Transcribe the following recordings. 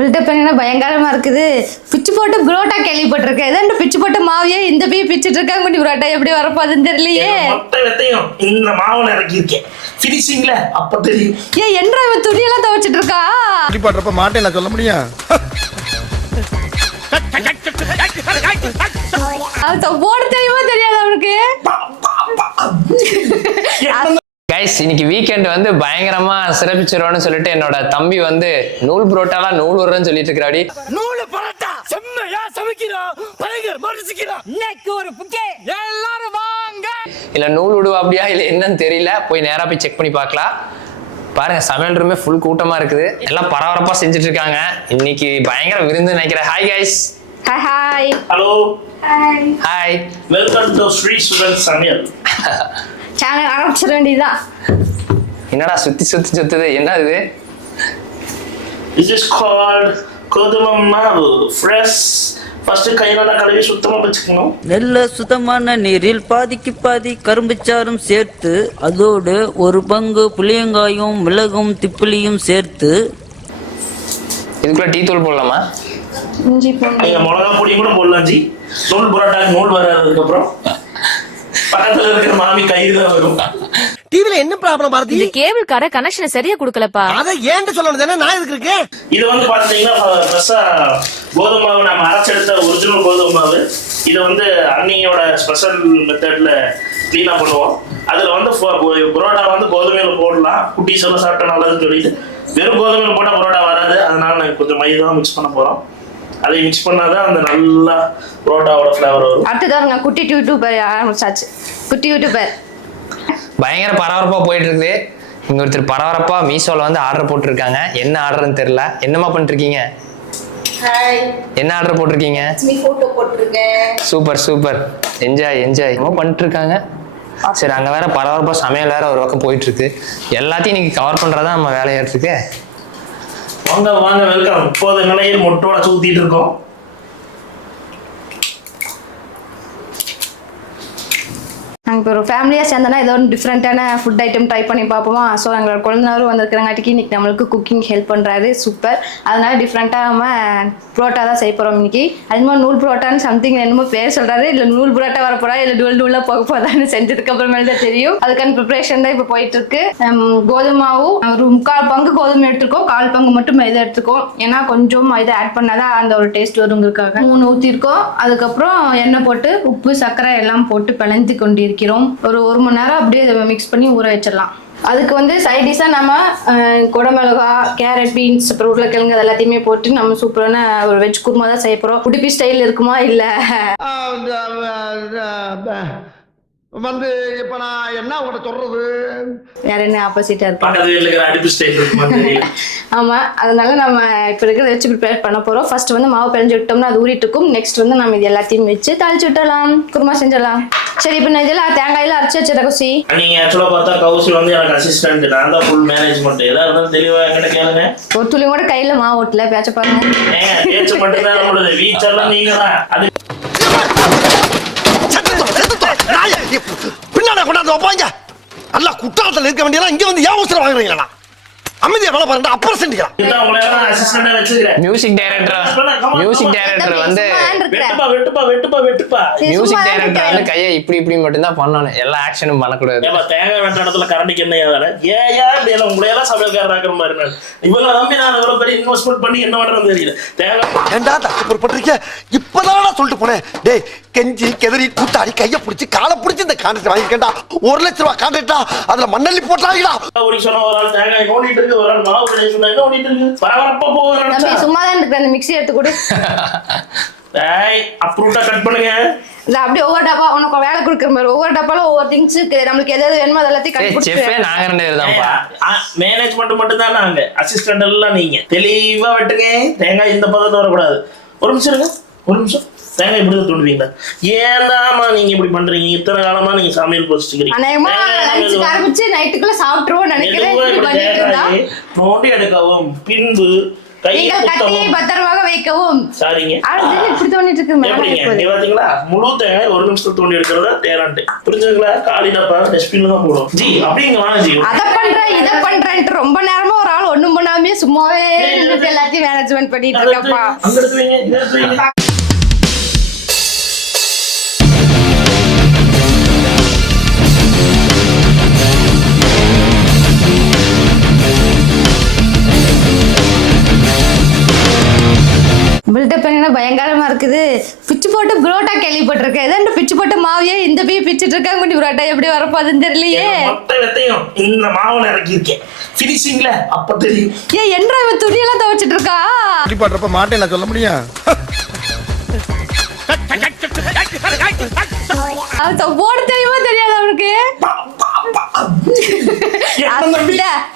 Build up என்ன பயங்கரமா இருக்குது. பிச்சு போட்டு புரோட்டா கேள்விப்பட்டிருக்கேன். ஏதோ பிச்சு போட்ட மாவையே இந்த போய் பிச்சுட்டு இருக்காங்க. குட்டி புரோட்டா எப்படி வரப்போகுதுன்னு தெரியலையே. இந்த மாவுல இறக்கி இருக்கேன் ஃபினிஷிங்ல அப்ப தெரியும். ஏன் என்றா இவன் துணியெல்லாம் துவைச்சிட்டு இருக்கா? குட்டி போடுறப்ப மாட்டேன் சொல்ல முடியும். போட தெரியுமா தெரியாது அவனுக்கு. கைஸ் இன்னைக்கு வீக்கெண்ட் வந்து பயங்கரமா சிறப்பிச்சிருவோன்னு சொல்லிட்டு என்னோட தம்பி வந்து நூல் புரோட்டாலாம் நூல் வருன்னு சொல்லிட்டு இருக்கிறாடி. நூல் பரோட்டா செம்மையா சமைக்கிறோம். பயங்கர மரிசிக்கிறோம். இன்னைக்கு ஒரு புக்கே எல்லாரும் வாங்க. இல்ல நூல் விடுவா அப்படியா இல்ல என்னன்னு தெரியல. போய் நேரா போய் செக் பண்ணி பார்க்கலாம். பாருங்க சமையல் ரூமே ஃபுல் கூட்டமா இருக்குது. எல்லாம் பரபரப்பா செஞ்சுட்டு இருக்காங்க. இன்னைக்கு பயங்கர விருந்து நினைக்கிறேன். Hi guys. Hi hi. Hello. Hi. Hi. Welcome to Shri Sugan சமையல். சேனல் ஆரம்பிச்சிட வேண்டியதுதான். என்னடா சுத்தி சுத்தி சுத்துது என்ன இது? This is called கோதுமை மாவு ஃப்ரெஷ். ஃபர்ஸ்ட் கையில கழுவி சுத்தமா வச்சுக்கணும். நல்ல சுத்தமான நீரில் பாதிக்கு பாதி கரும்புச்சாரும் சேர்த்து அதோடு ஒரு பங்கு புளியங்காயும் மிளகும் திப்பிலியும் சேர்த்து இதுக்குள்ள டீ தூள் போடலாமா? இஞ்சி பூண்டு. நீங்க மிளகா பொடியும் கூட போடலாம் ஜி. நூல் புரோட்டாக்கு நூல் வராதுக்கு அப்புறம் பக்கத்துல இருக்கிற மாமி கயிறு தான் வரும். டிவில என்ன ப்ராப்ளம் பாரதி? இந்த கேபிள் கார கனெக்ஷனை சரியா கொடுக்கலப்பா. அத ஏன்ட்ட சொல்லணும் தானே நான் எதுக்கு இருக்கேன்? இது வந்து பாத்தீங்கன்னா ஃப்ரெஷ்ஷா கோதுமை மாவு நம்ம அரைச்செடுத்த ஒரிஜினல் கோதுமை மாவு. இது வந்து அண்ணியோட ஸ்பெஷல் மெத்தட்ல கிளீனா பண்ணுவோம். அதுல வந்து புரோட்டா வந்து கோதுமையில போடலாம். குட்டீஸ் எல்லாம் சாப்பிட்டா நல்லதுன்னு சொல்லிட்டு வெறும் கோதுமையில போட்டா புரோட்டா வராது. அதனால நாங்கள் கொஞ்சம் மைதா மிக்ஸ் பண்ண போறோம். அதை மிக்ஸ் பண்ணாதான் அந்த நல்லா புரோட்டாவோட ஃப்ளேவர் வரும். அடுத்ததாங்க குட்டி யூடியூபர் ஆரம்பிச்சாச்சு. குட்டி யூடியூபர் பயங்கர பரபரப்பா போயிட்டு இருக்குது. இங்க ஒருத்தர் பரபரப்பா மீஷோல வந்து ஆர்டர் போட்டிருக்காங்க. என்ன ஆர்டர்னு தெரியல. என்னமா பண்ணிட்டு இருக்கீங்க? ஹாய். என்ன ஆர்டர் போட்டிருக்கீங்க? மீ போட்டோ போட்டுருக்கேன். Super super. Enjoy enjoy. என்ன பண்ணிட்டு இருக்காங்க? சரி அங்க வேற பரபரப்பா சமையல் வேற ஒரு பக்கம் போயிட்டு இருக்கு. எல்லாத்தையும் இன்னைக்கு கவர் பண்றதா நம்ம வேலையாட்டு இருக்கு. வாங்க வாங்க வெல்கம். 30 நிலையில் மொட்டோட ஊத்திட்டு இருக்கோம். நாங்கள் இப்போ ஒரு ஃபேமிலியாக சேர்ந்தோன்னா ஏதோ ஒரு டிஃப்ரெண்ட்டான ஃபுட் ஐட்டம் ட்ரை பண்ணி பார்ப்போமா. ஸோ எங்களோட குழந்தைனாரும் வந்திருக்கிறங்காட்டிக்கு இன்றைக்கி நம்மளுக்கு குக்கிங் ஹெல்ப் பண்ணுறாரு. சூப்பர். அதனால டிஃப்ரெண்ட்டாக நம்ம புரோட்டா தான் செய்ய போகிறோம் இன்னைக்கு. அது மாதிரி நூல் புரோட்டான்னு சம்திங் என்னமோ பேர் சொல்கிறாரு. இல்லை நூல் புரோட்டா வரப்போறா இல்லை நூலாக போக போதான்னு செஞ்சதுக்கு அப்புறமேல தான் தெரியும். அதுக்கான ப்ரிப்பரேஷன் தான் இப்போ போயிட்டு இருக்கு. கோதுமாவும் ஒரு 3/4 பங்கு கோதுமை எடுத்துருக்கோம். 1/4 பங்கு மட்டும் மைதா எடுத்துருக்கோம். ஏன்னா கொஞ்சம் மைதா ஆட் பண்ணாதான் அந்த ஒரு டேஸ்ட் வருங்கிறதுக்காக 3 ஊற்றிருக்கோம். அதுக்கப்புறம் எண்ணெய் போட்டு உப்பு சர்க்கரை எல்லாம் போட்டு பிணைந்து கொண்டிருக்கோம். ஒரு 1 மணி நேரம் அப்படியே மிக்ஸ் பண்ணி ஊற வச்சிடலாம். அதுக்கு வந்து சைட் டிஷ்ஷா நம்ம குடமிளகா, கேரட், பீன்ஸ், அப்புறம் உருளைக்கிழங்கு அது எல்லாத்தையுமே போட்டு நம்ம சூப்பரான ஒரு வெஜ் குருமா தான் செய்ய போறோம். உடுப்பி ஸ்டைல் இருக்குமா இல்ல வந்து இப்ப நான் என்ன உங்கள்ட்ட சொல்றது? வேற என்ன ஆப்போசிட்டா இருக்கு. ஆமா, அதனால நம்ம இப்ப இருக்கிறத வச்சு ப்ரிப்பேர் பண்ண போறோம். ஃபர்ஸ்ட் வந்து மாவு பிணைஞ்சு விட்டோம்னா அது ஊறிட்டு இருக்கும். நெக்ஸ்ட் வந்து நம்ம இது எல்லாத்தையும் வச்சு தாளிச்சு விட்டலாம், குருமா செஞ்சிடலாம். சரி, இப்ப நான் இதெல்லாம் தேங்காயில அரைச்சு வச்சிட கௌசி. நீங்க ஆக்சுவலா பார்த்தா கௌசி வந்து எனக்கு அசிஸ்டன்ட். நான் தான் ஃபுல் மேனேஜ்மெண்ட். ஏதா இருந்தாலும் தெளிவா என்கிட்ட கேளுங்க. ஒரு துளி கூட கையில மாவு ஓட்டல, பேச்ச பாருங்க. பேச்சு மட்டும் தான் நம்மளோட வீச் எல்லாம் நீங்க தான். அது பின்னாடி கொண்டாந்து வைப்பாங்க. நல்லா குற்றாலத்தில் இருக்க வேண்டியதெல்லாம் இங்க வந்து ஏன் அவசரம் வாங்குறீங்களா? அமைதியா வேலை பாருங்க. அப்புறம் செஞ்சுக்கலாம். மியூசிக் டைரக்டர் வந்து மியூசிக் டைரக்டர் வந்து கையை இப்படி இப்படி மட்டும் தான் பண்ணணும். எல்லா ஆக்ஷனும் பண்ணக்கூடாது. தேங்காய் வெட்ட இடத்துல கரண்டிக்கு என்ன வேலை? ஏன் உங்களையெல்லாம் சமையல்காரர் ஆக்கிற மாதிரி நான் இவங்களை நம்பி நான் எவ்வளவு பெரிய இன்வெஸ்ட்மெண்ட் பண்ணி என்ன பண்றது தெரியல. தேங்காய் ஏண்டா தப்புப்பட்டிருக்க? இப்பதான் சொல்லிட்டு போனேன். டேய் கெஞ்சி கெதறி கூத்தாடி கையை பிடிச்சி காலை பிடிச்சி இந்த கான்ட்ராக்ட் வாங்கிக்கேன்டா. 1 லட்ச ரூபாய் கான்ட்ராக்டா? அதுல மண்ணள்ளி போட்டாங்களா? ஒரு சொன்ன ஒரு ஆள் தேங்காய் ஓடிட்டு இருக்கு, ஒரு ஆள் மாவு சொன்னா என்ன ஓடிட்டு இருக்கு. பரபரப்பா போகுது. சும்மா தான் இருக்கு. அந்த மிக்ஸி எடுத்து கொடு. அப்ரூட்டா கட் பண்ணுங்க. இல்ல அப்படியே ஒவ்வொரு டப்பா உனக்கு வேலை கொடுக்குற மாதிரி ஒவ்வொரு டப்பால ஒவ்வொரு திங்ஸ் நம்மளுக்கு எதாவது வேணுமோ அதெல்லாத்தையும் கட் கொடுத்து நாங்க 2 பேர் தான்ப்பா. மேனேஜ்மெண்ட் மட்டும் தான் நாங்க. அசிஸ்டன்ட் எல்லாம் நீங்க. தெளிவா வெட்டுங்க. தேங்காய் இந்த பதத்தை வரக்கூடாது. ஒரு நிமிஷம் இருங்க, ஒரு நிமிஷம். தேங்காய் இப்படி தான் தோண்டுவீங்களா? ஏன்டாமா நீங்க இப்படி பண்றீங்க? இத்தனை காலமா நீங்க சமையல் போச்சுக்கிறீங்க. நைட்டுக்குள்ள சாப்பிட்டுருவோம் நினைக்கிறேன். நோண்டி எடுக்கவும் பின்பு பத்திரமாக வைக்கவும். சாரிங்க, இப்படி தோண்டிட்டு இருக்கு. முழு தேங்காய் 1 நிமிஷத்துல தோண்டி எடுக்கிறதா டேலண்ட். புரிஞ்சுங்களா? காலிடப்பா டஸ்ட்பின்ல தான் போடும். ஜி அப்படிங்க வாங்க ஜி. அதை பண்றேன் இதை பண்றேன்ட்டு ரொம்ப நேரமா ஒரு ஆள் ஒண்ணும் பண்ணாமே சும்மா சும்மாவே இருந்துட்டு எல்லாத்தையும் மேனேஜ்மெண்ட் பண்ணிட்டு இருக்கப்பா. அங்க எடுத்து வைங்க, இங்க எடுத்து வைங்க. பில்டப் என்ன பயங்கரமா இருக்குது. பிச்சு போட்டு புரோட்டா கேள்விப்பட்டிருக்கேன். ஏதோ பிச்சு போட்டு மாவையே இந்த போய் பிச்சுட்டு இருக்காங்க. புரோட்டா எப்படி வரப்போகுதுன்னு தெரியலையே. மொத்த வெத்தையும் இந்த மாவுல இறக்கியிருக்கேன். ஃபினிஷிங்ல அப்ப தெரியும். ஏன் என்ற துணியெல்லாம் துவைச்சிட்டு இருக்கா? பண்றப்ப மாட்டேன் நான் சொல்ல முடியும். போட தெரியுமா தெரியாது அவனுக்கு.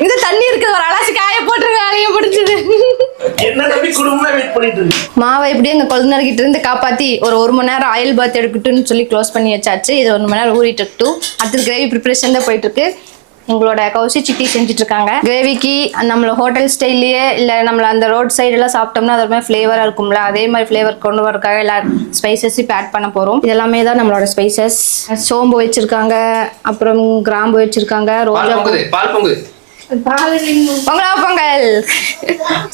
இங்க தண்ணி இருக்குது, ஒரு அலாசி காய போட்டு வேலையை பிடிச்சது. என்ன நம்பி குடும்பமே வெயிட் பண்ணிட்டு இருக்கு. மாவை எப்படி எங்க கொழுந்தனர்கிட்ட இருந்து காப்பாத்தி ஒரு மணி நேரம் ஆயில் பாத் எடுக்கட்டும்னு சொல்லி க்ளோஸ் பண்ணி வச்சாச்சு. இது 1 மணி நேரம் ஊறிட்டு இருக்கட்டும். அடுத்து கிரேவி ப்ரிப்பரேஷன் தான் போயிட்டு இருக்கு. எங்களோட கௌசி சித்தி செஞ்சுட்டு இருக்காங்க. கிரேவிக்கு நம்மள ஹோட்டல் ஸ்டைல்லையே இல்லை நம்மள அந்த ரோட் சைடெல்லாம் சாப்பிட்டோம்னா அது மாதிரி ஃப்ளேவராக இருக்கும்ல, அதே மாதிரி ஃப்ளேவர் கொண்டு வரக்காக எல்லா ஸ்பைசஸும் இப்போ ஆட் பண்ண போகிறோம். இதெல்லாமே தான் நம்மளோட ஸ்பைசஸ். சோம்பு வச்சிருக்காங்க, அப்புறம் கிராம்பு வச்சிருக்காங்க, ரோஜா பொங்கல்.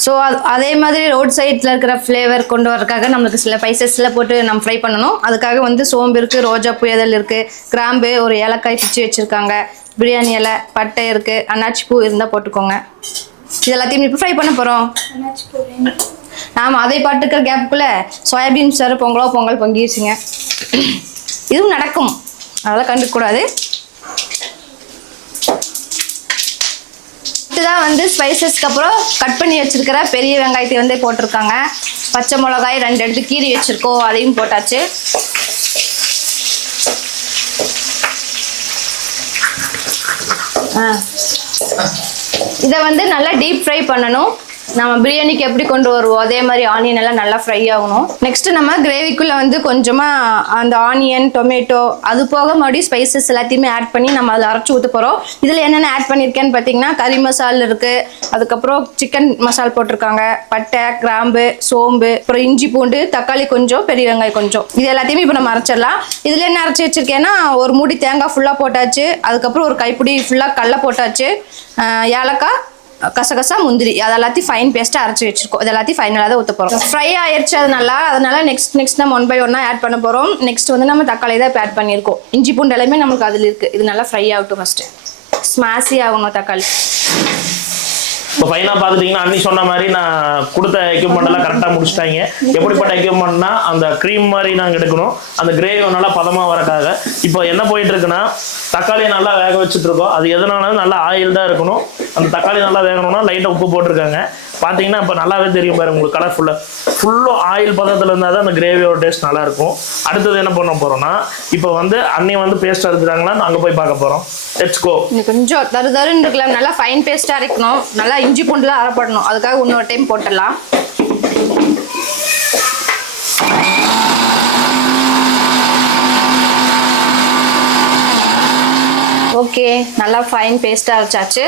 ஸோ அதே மாதிரி ரோட் சைடில் இருக்கிற ஃப்ளேவர் கொண்டு வரக்காக நம்மளுக்கு சில ஸ்பைசஸ்லாம் போட்டு நம்ம ஃப்ரை பண்ணணும். அதுக்காக வந்து சோம்பு இருக்குது, ரோஜா புயதல் இருக்குது, கிராம்பு, ஒரு ஏலக்காய் பிச்சு வச்சுருக்காங்க, பிரியாணி இலை, பட்டை இருக்குது, அன்னாச்சி பூ இருந்தால் போட்டுக்கோங்க. இது எல்லாத்தையும் இப்போ ஃப்ரை பண்ண போகிறோம். ஆமாம், அதை பாட்டுக்கிற கேப்புக்குள்ளே சோயாபீன் சார் பொங்கல் பொங்கிடுச்சுங்க. இதுவும் நடக்கும், அதெல்லாம் கண்டுக்கூடாது. தான் வந்து ஸ்பைசஸ்க்கு அப்புறம் கட் பண்ணி வச்சிருக்கிற பெரிய வெங்காயத்தை வந்து போட்டிருக்காங்க. பச்சை மிளகாய் 2 எடுத்து கீறி வச்சிருக்கோம், அதையும் போட்டாச்சு. இதை வந்து நல்லா டீப் ஃப்ரை பண்ணணும். நம்ம பிரியாணிக்கு எப்படி கொண்டு வருவோம் அதே மாதிரி ஆனியன் எல்லாம் நல்லா ஃப்ரை ஆகணும். நெக்ஸ்ட் நம்ம கிரேவிக்குள்ள வந்து கொஞ்சமா அந்த ஆனியன், டொமேட்டோ, அது போக மறுபடியும் ஸ்பைசஸ் எல்லாத்தையுமே ஆட் பண்ணி நம்ம அதில் அரைச்சி ஊற்ற போகிறோம். இதில் என்னென்ன ஆட் பண்ணியிருக்கேன்னு பார்த்தீங்கன்னா கறி மசால் இருக்குது, அதுக்கப்புறம் சிக்கன் மசால் போட்டிருக்காங்க, பட்டை, கிராம்பு, சோம்பு, அப்புறம் இஞ்சி பூண்டு, தக்காளி கொஞ்சம், பெரிய வெங்காயம் கொஞ்சம். இது எல்லாத்தையுமே இப்போ நம்ம அரைச்சிடலாம். இதில் என்ன அரைச்சி வச்சிருக்கேன்னா ஒரு மூடி தேங்காய் ஃபுல்லாக போட்டாச்சு, அதுக்கப்புறம் ஒரு கைப்பிடி ஃபுல்லாக கடலை போட்டாச்சு, ஏலக்காய், கசகசா, முந்திரி, அது எல்லாத்தையும் ஃபைன் பேஸ்ட்டாக அரைச்சி வச்சிருக்கோம். இது எல்லாத்தையும் ஃபைனலாக தான் ஊற்ற போகிறோம். ஃப்ரை ஆயிடுச்சு அதனால நெக்ஸ்ட் நம்ம 1 by 1 ஆட் பண்ண போகிறோம். நெக்ஸ்ட் வந்து நம்ம தக்காளி தான் இப்போ ஆட் பண்ணியிருக்கோம். இஞ்சி பூண்டு எல்லாமே நமக்கு அதில் இருக்குது. இது நல்லா ஃப்ரை ஆகட்டும். ஃபஸ்ட்டு ஸ்மாஷி ஆகணும் தக்காளி. இப்போ ஃபைனாக பார்த்துட்டிங்கன்னா அன்னி சொன்ன மாதிரி நான் கொடுத்த எக்யூப்மெண்ட் எல்லாம் கரெக்டாக முடிச்சிட்டாங்க. எப்படிப்பட்ட எக்யூப்மெண்ட்னா அந்த க்ரீம் மாதிரி நாங்கள் எடுக்கணும், அந்த கிரேவி நல்லா பதமாக வரக்காக. இப்போ என்ன போயிட்டு இருக்குன்னா தக்காளியை நல்லா வேக வச்சுட்டு இருக்கோம். அது எதனால நல்லா ஆயில் தான் இருக்கணும். அந்த தக்காளி நல்லா வேகணும்னா லைட்டாக உப்பு போட்டிருக்காங்க. பார்த்தீங்கன்னா இப்போ நல்லாவே தெரியும் பாருங்க உங்களுக்கு, ஃபுல்லும் ஆயில் பதத்தில் இருந்தால் தான் அந்த கிரேவியோட டேஸ்ட் நல்லா இருக்கும். அடுத்தது என்ன பண்ண போகிறோம்னா இப்போ வந்து அன்னி வந்து பேஸ்ட் அரைக்கிறாங்களா அங்கே போய் பார்க்க போகிறோம். Let's go. கொஞ்சம் தருன்னு இருக்கலாம், நல்லா ஃபைன் பேஸ்ட்டாக அரைக்கணும், நல்லா இஞ்சி பூண்டுலாம் அரைப்படணும். அதுக்காக இன்னொரு டைம் போட்டுடலாம். ஓகே, நல்லா ஃபைன் பேஸ்ட்டாக அரைச்சாச்சு.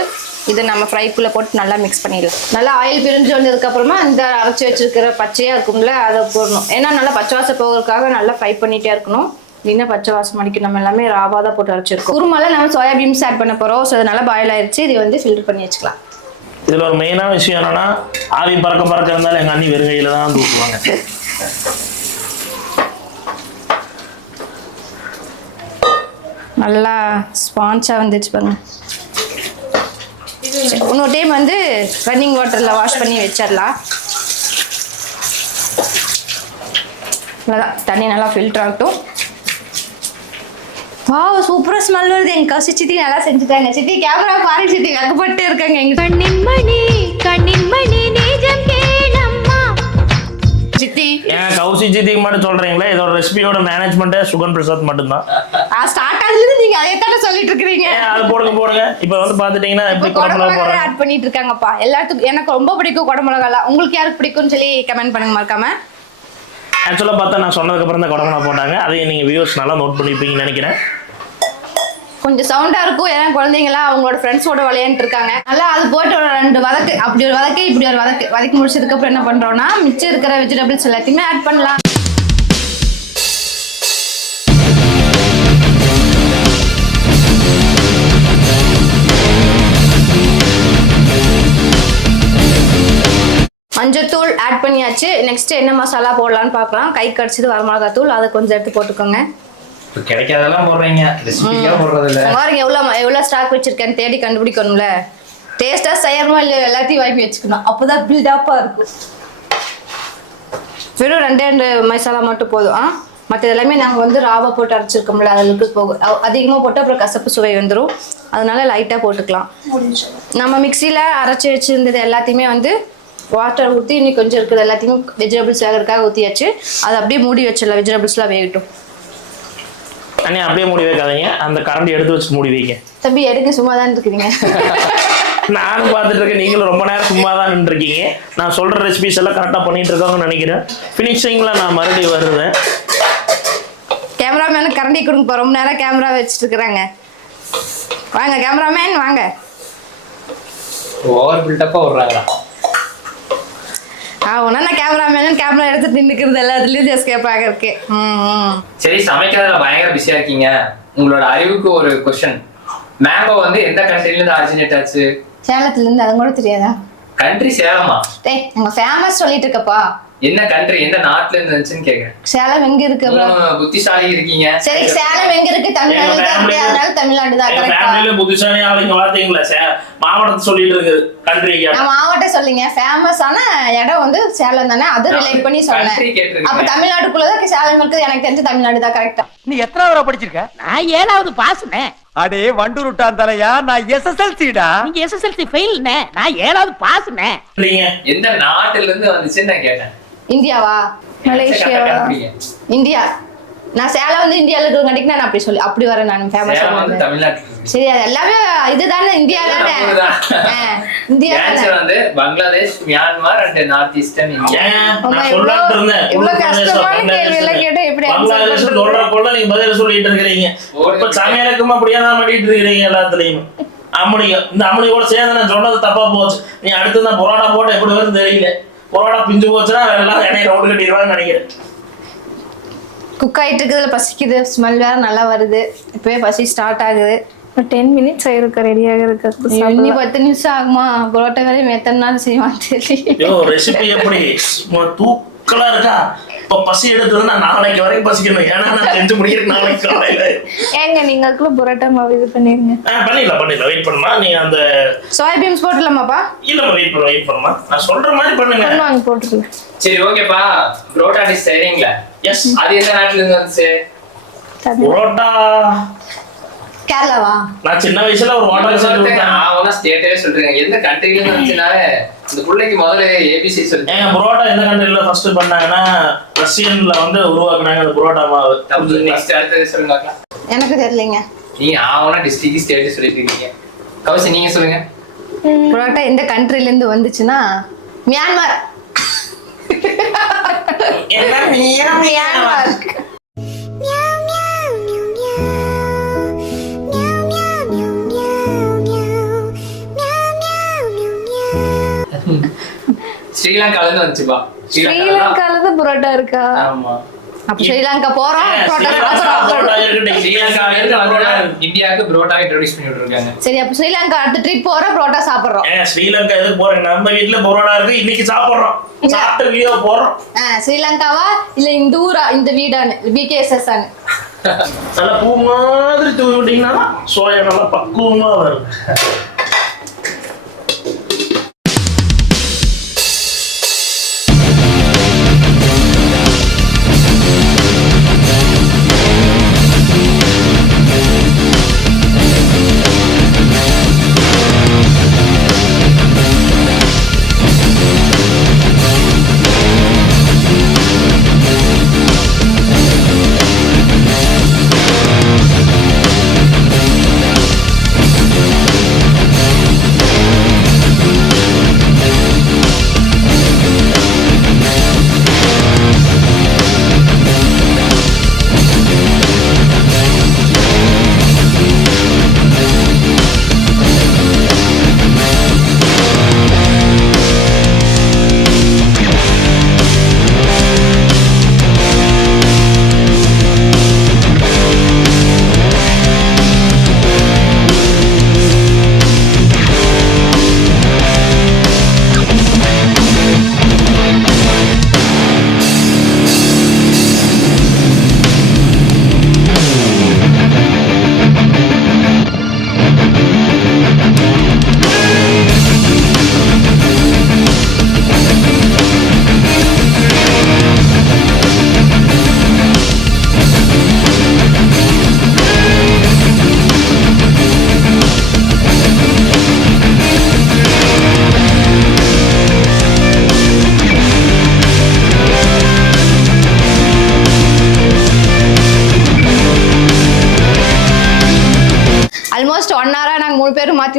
இது நம்ம ஃப்ரைக்குள்ளே போட்டு நல்லா மிக்ஸ் பண்ணிடலாம். நல்லா ஆயில் பிரிஞ்சு வந்ததுக்கப்புறமா இந்த அரைச்சி வச்சிருக்கிற பச்சையாக இருக்கும்ல அதை போடணும். ஏன்னா நல்லா பச்சை வாசம் போகிறதுக்காக நல்லா ஃப்ரை பண்ணிகிட்டே இருக்கணும். இல்லைன்னா பச்சை வாசம் அடிக்கும். நம்ம எல்லாமே ராவாக தான் போட்டு அரைச்சிருக்கோம். குருமால நம்ம சோயாபீன்ஸ் ஆட் பண்ண போகிறோம். ஸோ அது நல்லா பாயில் ஆயிடுச்சு. இது வந்து ஃபில்டர் பண்ணி வச்சுக்கலாம். இதில் ஒரு மெயினான விஷயம் என்னன்னா ஆவி பறக்க இருந்தாலும் எங்கள் அண்ணி வெறுங்கையில் தான் தூக்குவாங்க. நல்லா ஸ்பான்ஸாக வந்துச்சு பாருங்க. இன்னொரு டைம் வந்து ரன்னிங் வாட்டரில் வாஷ் பண்ணி வச்சிடலாம். அவ்வளோதான், தண்ணி நல்லா ஃபில்டர் ஆகட்டும். சூப்பராக ஸ்மெல் வருது. எங்க கௌசி சித்தி நல்லா செஞ்சுட்டாங்க. சித்தி கேமரா பாரு சித்தி, வெக்கப்பட்டு இருக்காங்க. எங்க கண்ணின் மணி நிஜம் கேளம்மா. சித்தி ஏன் கௌசி சித்திக்கு மட்டும் சொல்றீங்களா? இதோட ரெசிபியோட மேனேஜ்மெண்ட்டே சுகன் பிரசாத் மட்டும்தான். ஸ்டார்ட் ஆகுதுல நீங்க அதே தான சொல்லிட்டு இருக்கீங்க. அது போடுங்க. இப்போ வந்து பாத்துட்டீங்கன்னா எப்படி குடமிளகா போடுறாங்க ஆட் பண்ணிட்டு இருக்காங்கப்பா. எல்லாத்துக்கும் எனக்கு ரொம்ப பிடிக்கும் குடமிளகாலாம். உங்களுக்கு யாருக்கு பிடிக்கும்னு சொல்லி கமெண்ட் பண்ணுங்க மறக்காம. ஆக்சுவலாக பார்த்தா நான் சொன்னதுக்கு அப்புறம் தான் குடமிளகா போட்டாங்க. அதையும் நீங்க வியூவர்ஸ் நல்லா நோட் பண்ணிருப்பீங்கன்னு நினைக்கிறேன். கொஞ்சம் சவுண்டா இருக்கும், ஏன்னா குழந்தைங்களாம் அவங்களோட ஃப்ரெண்ட்ஸோட விளையாண்டு இருக்காங்க. நல்லா அது போட்டு ஒரு 2 வதக்கு, அப்படி ஒரு வதக்கு, இப்படி ஒரு வதக்கி முடிச்சதுக்கு அப்புறம் என்ன பண்றோம்னா மிச்சம் இருக்கிற வெஜிடபிள்ஸ் எல்லாத்தையுமே ஆட் பண்ணலாம். மஞ்சத்தூள் ஆட் பண்ணியாச்சு. நெக்ஸ்ட் என்ன மசாலா போடலான்னு பார்க்கலாம். கை கடிச்சது வரமிளகாத்தூள், அதை கொஞ்சம் எடுத்து போட்டுக்கோங்க. இப்போ கிடைக்காதெல்லாம் போடுறீங்க, ரெசிபியாக போடுறது இல்லை. பாருங்க எவ்வளோ ஸ்டாக் வச்சிருக்கேன்னு தேடி கண்டுபிடிக்கணும்ல. டேஸ்ட்டாக செய்யணுமா இல்லை எல்லாத்தையும் வாங்கி வச்சுக்கணும், அப்போதான் பில்டப்பாக இருக்கும். வெறும் 2 மசாலா மட்டும் போதும். மற்ற எல்லாமே நாங்கள் வந்து ராவா போட்டு அரைச்சிருக்கோம்ல, அதுக்கு போகும். அதிகமாக போட்டு அப்புறம் கசப்பு சுவை வந்துடும், அதனால லைட்டாக போட்டுக்கலாம். நம்ம மிக்சியில் அரைச்சி வச்சுருந்தது எல்லாத்தையுமே வந்து வாட்டர் ஊற்றி இன்னும் கொஞ்சம் இருக்குது எல்லாத்தையும் வெஜிடபிள்ஸ் வேகிறதுக்காக ஊற்றியாச்சு. அதை அப்படியே மூடி வச்சிடலாம், வெஜிடபிள்ஸ்லாம் வேகட்டும். அண்ணே அப்படியே மூடி வைக்காதீங்க, அந்த கரண்டி எடுத்து வச்சு மூடி வைங்க. தம்பி எடுக்க சும்மா தான் இருக்கிறீங்க. நானும் பார்த்துட்டு இருக்கேன், நீங்களும் ரொம்ப நேரம் சும்மா தான் நின்றுருக்கீங்க. நான் சொல்கிற ரெசிபிஸ் எல்லாம் கரெக்டாக பண்ணிட்டு இருக்காங்கன்னு நினைக்கிறேன். ஃபினிஷிங்கில் நான் மறுபடியும் வருவேன். கேமராமேனு கரண்டி கொடுங்க, ரொம்ப நேரம் கேமரா வச்சுட்டு இருக்கிறாங்க. வாங்க கேமராமேன் வாங்க. ஓவர் பில்டப்பாக விடுறாங்களா? நான் கேமராமேனு கேமரா எடுத்துட்டு நின்றுக்கிறது எல்லாத்துலேயும் ஜஸ்ட் கேட்பாங்க இருக்கு. சரி, சமைக்கிறதுல பயங்கர பிஸியா இருக்கீங்க. உங்களோட அறிவுக்கு ஒரு கொஸ்டின். மேங்கோ வந்து எந்த கண்ட்ரில இருந்து ஆரிஜினேட் ஆச்சு? சேலத்துலேருந்து, அது கூட தெரியாதா? கண்ட்ரி சேலமா? டேய் எங்க ஃபேமஸ் சொல்லிட்டு இருக்கப்பா. என்ன கண்ட்ரி, எந்த நாட்டுல இருந்து வந்துச்சுன்னு கேக்குறேன். சேலம் எங்க இருக்கு? புத்திசாலி இருக்கீங்க. சரி சேலம் எங்க இருக்கு? தமிழ்நாடு தான், அதனால தமிழ்நாடு தான் கரெக்ட்டா. ஃபேமிலில புத்திசாலி ஆளுங்க வார்த்தைங்களா? மாவட்டத்தை சொல்லிட்டு இருக்குது கண்ட்ரி. நான் மாவட்டம் சொல்லிங்க, ஃபேமஸான இடம் வந்து சேலம் தானே, அது ரிலேட் பண்ணி சொன்னேன். அப்ப தமிழ்நாட்டுக்குள்ள தான் சேலம் இருக்குது, எனக்கு தெரிஞ்சு தமிழ்நாடு தான் கரெக்ட்டா. நீ எத்தனாவது படிச்சிருக்க? நான் 7வது பாஸ்னே. அடே வண்டூருட்டான் தலையா, நான் எஸ்எஸ்எல்சிடா. நீங்க எஸ்எஸ்எல்சி ஃபெயில்னே, நான் 7வது பாஸ்னே. எந்த நாட்டுல இருந்து வந்துச்சுன்னு நான் கேட்டேன். இந்தியாவா? மலேசியா? இந்தியா. நான் சேலம் வந்து இந்தியால இருக்கிறங்காட்டிக்கு நான் அப்படி வரேன். நான் ஃபேமஸ் தமிழ்நாட்டுல. சரி, அது எல்லாமே இதுதானே, இந்தியா தானே. இந்தியா வந்து Bangladesh, Myanmar and north eastern India. இவ்வளவு கஷ்டமான கேள்வி எல்லாம் கேட்டா எப்படி பங்களாதேஷ் சொல்றப்போ நீங்க பதில் சொல்லிட்டு இருக்கிறீங்க. இப்ப சமையலுக்கும் அப்படியே தான் பண்ணிட்டு இருக்கிறீங்க எல்லாத்துலயும். அம்மடியும் இந்த அம்மடியோட சேர்ந்து நான் சொன்னது தப்பா போச்சு. நீ அடுத்து தான் புரோட்டா போட்டு எப்படி வருது தெரியல. புரோட்டா பிஞ்சு போச்சுன்னா எல்லாம் எண்ணெய் ரவுண்டு கட்டிடுவான்னு நினைக்கிறேன். குக் ஆகிட்டு இருக்குதுல, பசிக்குது, ஸ்மெல் வேற நல்லா வருது. இப்பவே பசி ஸ்டார்ட் ஆகுது. 10 மினிட்ஸ் ஆயிருக்கு ரெடி ஆகிறதுக்கு. இன்னும் 10 நிமிஷம் ஆகுமா? புரோட்டா வேலையும் எத்தனை நாள் செய்வான் தெரியல. ரெசிபி எப்படி தூக்கலா இருக்கா? இப்ப பசி எடுத்ததுன்னா நாளைக்கு வரைக்கும் பசிக்கணும். ஏன்னா நான் செஞ்சு முடிக்கிறேன் நாளைக்கு காலையில. ஏங்க நீங்க அதுக்குள்ள புரோட்டா மாவு இது பண்ணிருங்க. பண்ணிடலாம் வெயிட் பண்ணுமா. நீ அந்த சோயாபீன்ஸ் போட்டுலாமாப்பா? இல்லம்மா வெயிட் பண்ணுமா. நான் சொல்ற மாதிரி பண்ணுங்க. வாங்கி போட்டுருங்க. சரி ஓகேப்பா. புரோட்டா டிஷ் செய்றீங்களா? எஸ். அது எந்த நாட்டுல இருந்து வந்துச்சு? புரோட்டா கேரளாவா? நான் சின்ன வயசுல ஒரு ஹோட்டல் ஸ்டேட்டே சொல்றேன். எந்த கண்ட்ரில இருந்து வந்துச்சுனால இந்த பிள்ளைக்கு முதல்ல ஏபிசி சொல்லுங்க. புரோட்டா எந்த கண்ட்ரில ஃபர்ஸ்ட் பண்ணாங்கன்னா ரஷ்யன்ல வந்து உருவாக்குனாங்க அந்த புரோட்டா மாவு. நெக்ஸ்ட் அடுத்து சொல்லுங்க. எனக்கு தெரியலங்க. நீங்க ஆவனா டிஸ்ட்ரிக்ட் ஸ்டேட் சொல்லிட்டு இருக்கீங்க. கவசி நீங்க சொல்லுங்க. புரோட்டா எந்த கண்ட்ரில இருந்து வந்துச்சுன்னா மியான்மர். மியான்மர். ஸ்ரீலங்கால இருந்து வந்துச்சுப்பா. ஸ்ரீலங்கால தான் புரோட்டா இருக்கா? ஆமா. அப்ப ஸ்ரீலங்கா போறோம், இந்தியாவுக்கு புரோட்டா இன்ட்ரோடியூஸ் பண்ணி விட்டுருக்காங்க. சரி, அப்ப ஸ்ரீலங்கா அடுத்த ட்ரிப் போறோம், புரோட்டா சாப்பிடுறோம். ஸ்ரீலங்கா எதுக்கு போறேன்? நம்ம வீட்டுல புரோட்டா இருக்கு, இன்னைக்கு சாப்பிடுறோம், சாப்பிட்ட வீடியோ போடுறோம். ஸ்ரீலங்காவா இல்ல இந்த ஊரா, இந்த வீடானு பிகேஎஸ்எஸ் ஆனு நல்லா பூ மாதிரி தூவி விட்டீங்கன்னா சோயா நல்லா பக்குவமா வரும்.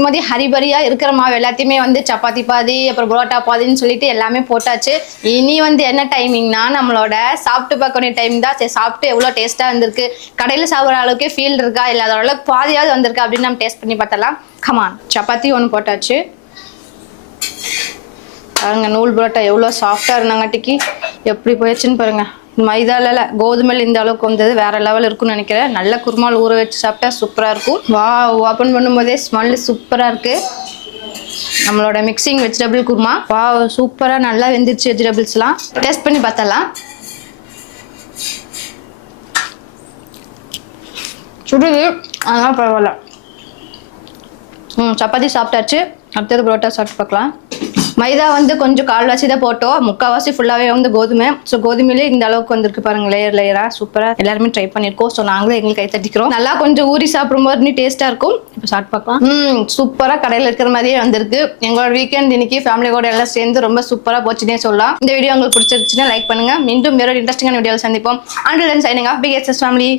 மாற்றி ஹரிபரியாக இருக்கிற மாவு எல்லாத்தையுமே வந்து சப்பாத்தி பாதி அப்புறம் புரோட்டா பாதின்னு சொல்லிட்டு எல்லாமே போட்டாச்சு. இனி வந்து என்ன டைமிங்னா நம்மளோட சாப்பிட்டு பார்க்க டைம் தான். சரி சாப்பிட்டு எவ்வளோ டேஸ்ட்டாக இருந்திருக்கு, கடையில் சாப்பிட்ற அளவுக்கு ஃபீல் இருக்கா இல்லை அதோட அளவுக்கு பாதியாவது வந்திருக்கு அப்படின்னு நம்ம டேஸ்ட் பண்ணி பார்த்தலாம். கமான், சப்பாத்தி ஒன்று போட்டாச்சு. பாருங்க நூல் புரோட்டா எவ்வளோ சாஃப்டாக இருந்தாங்காட்டிக்கு எப்படி போயிடுச்சுன்னு பாருங்க. மைதால கோதுமையில் இந்த அளவுக்கு வந்தது வேற லெவல் இருக்கும்னு நினைக்கிறேன். நல்ல குருமால் ஊற வச்சு சாப்பிட்டா சூப்பராக இருக்கும். வா, ஓப்பன் பண்ணும்போதே ஸ்மெல் சூப்பராக இருக்கு. நம்மளோட மிக்சிங் வெஜிடபிள் குருமா வா சூப்பராக நல்லா வெந்துருச்சு. வெஜிடபிள்ஸ்லாம் டேஸ்ட் பண்ணி பார்த்தலாம். சுடுது அதெல்லாம் பரவாயில்ல. சப்பாத்தி சாப்பிட்டாச்சு. அடுத்தது புரோட்டா சாப்பிட்டு பார்க்கலாம். மைதா வந்து கொஞ்சம் கால்வாசி தான் போட்டோம், முக்கால்வாசி ஃபுல்லாகவே வந்து கோதுமை. ஸோ கோதுமையிலே இந்த அளவுக்கு வந்திருக்கு பாருங்க, லேயர் லேயராக சூப்பராக எல்லாருமே ட்ரை பண்ணியிருக்கோம். ஸோ நாங்களும் எங்களுக்கு கை தட்டிக்கிறோம். நல்லா கொஞ்சம் ஊறி சாப்பிடும்போது இன்னும் டேஸ்ட்டாக இருக்கும். இப்போ சாப்பிட்டு பார்க்கலாம். சூப்பராக கடையில் இருக்கிற மாதிரியே வந்திருக்கு. எங்களோட வீக்கெண்ட் இன்னைக்கு ஃபேமிலியோட எல்லாம் சேர்ந்து ரொம்ப சூப்பராக போச்சுன்னே சொல்லலாம். இந்த வீடியோ உங்களுக்கு பிடிச்சிருச்சுன்னா லைக் பண்ணுங்க. மீண்டும் வேற இன்ட்ரெஸ்டிங்கான வீடியோவில் சந்திப்போம். Until then signing off big SS family.